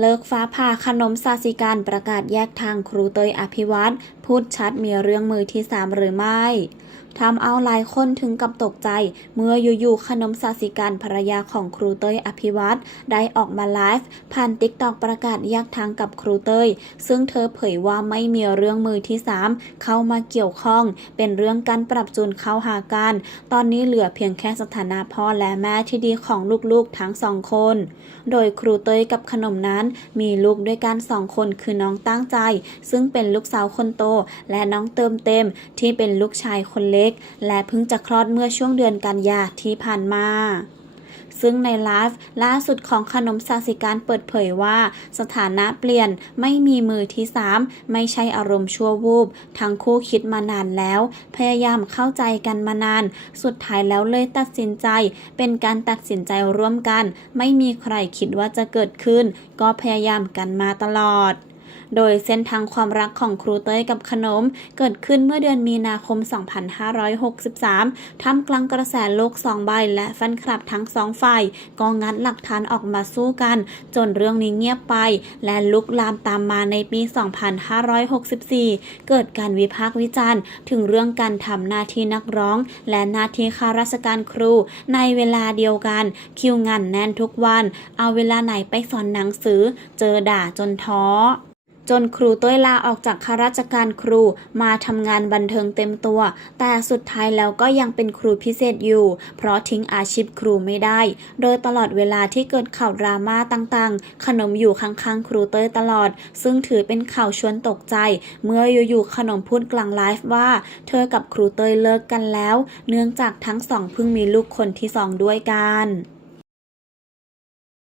เลิกฟ้าผ่าขนมซาสิการประกาศแยกทางครูเตยอภิวัตรพูดชัดมีเรื่องมือที่สามหรือไม่ทำเอาหลายคนถึงกับตกใจ เมื่ออยู่ๆขนมซาสิการภรรยาของครูเตยอภิวัตรได้ออกมาไลฟ์ผ่านติ๊กตอกประกาศแยกทางกับครูเตยซึ่งเธอเผยว่าไม่มีเรื่องมือที่สามเข้ามาเกี่ยวข้อง เป็นเรื่องการปรับจูนเข้าหากัน ตอนนี้เหลือเพียงแค่สถานะพ่อและแม่ที่ดีของลูกๆทั้งสองคน โดยครูเตยกับขนมนั้นมีลูกด้วยกันสองคนคือน้องตั้งใจ ซึ่งเป็นลูกสาวคนโต และน้องเติมเต็มที่เป็นลูกชายคนเล็ก และเพิ่งจะคลอดเมื่อช่วงเดือนกันยาที่ผ่านมา ซึ่งในไลฟ์ล่าสุดของขนมซาสิการเปิดเผยว่า สถานะเปลี่ยนไม่มีมือที่ 3 ไม่ใช่อารมณ์ชั่ววูบ ทั้งคู่คิดมานานแล้ว พยายามเข้าใจกันมานาน สุดท้ายแล้วเลยตัดสินใจ เป็นการตัดสินใจร่วมกัน ไม่มีใครคิดว่าจะเกิดขึ้น ก็พยายามกันมาตลอด โดยเส้นทางความรักของครูเต้ยกับขนม เกิดขึ้นเมื่อเดือนมีนาคม 2563 ท่ามกลางกระแสโลกสองใบและแฟนคลับทั้งสองฝ่ายก็งัดหลักฐานออกมาสู้กัน จนเรื่องนี้เงียบไป และลุกลามตามมาในปี 2564 เกิดการวิพากษ์วิจารณ์ ถึงเรื่องการทำหน้าที่นักร้อง และหน้าที่ข้าราชการครู ในเวลาเดียวกัน คิวงานแน่นทุกวัน เอาเวลาไหนไปสอนหนังสือ เจอด่าจนท้อ จนครูเต้ยลาออกจากข้าราชการครูมาทำงานบันเทิงเต็มตัว แต่สุดท้ายแล้วก็ยังเป็นครูพิเศษอยู่ เพราะทิ้งอาชีพครูไม่ได้ โดยตลอดเวลาที่เกิดข่าวดราม่าต่างๆ ขนมอยู่ข้างๆ ครูเต้ยตลอด ซึ่งถือเป็นข่าวชวนตกใจ เมื่ออยู่ๆขนมพูดกลางไลฟ์ว่า เธอกับครูเต้ยเลิกกันแล้ว เนื่องจากทั้งสองเพิ่งมีลูกคนที่สองด้วยกัน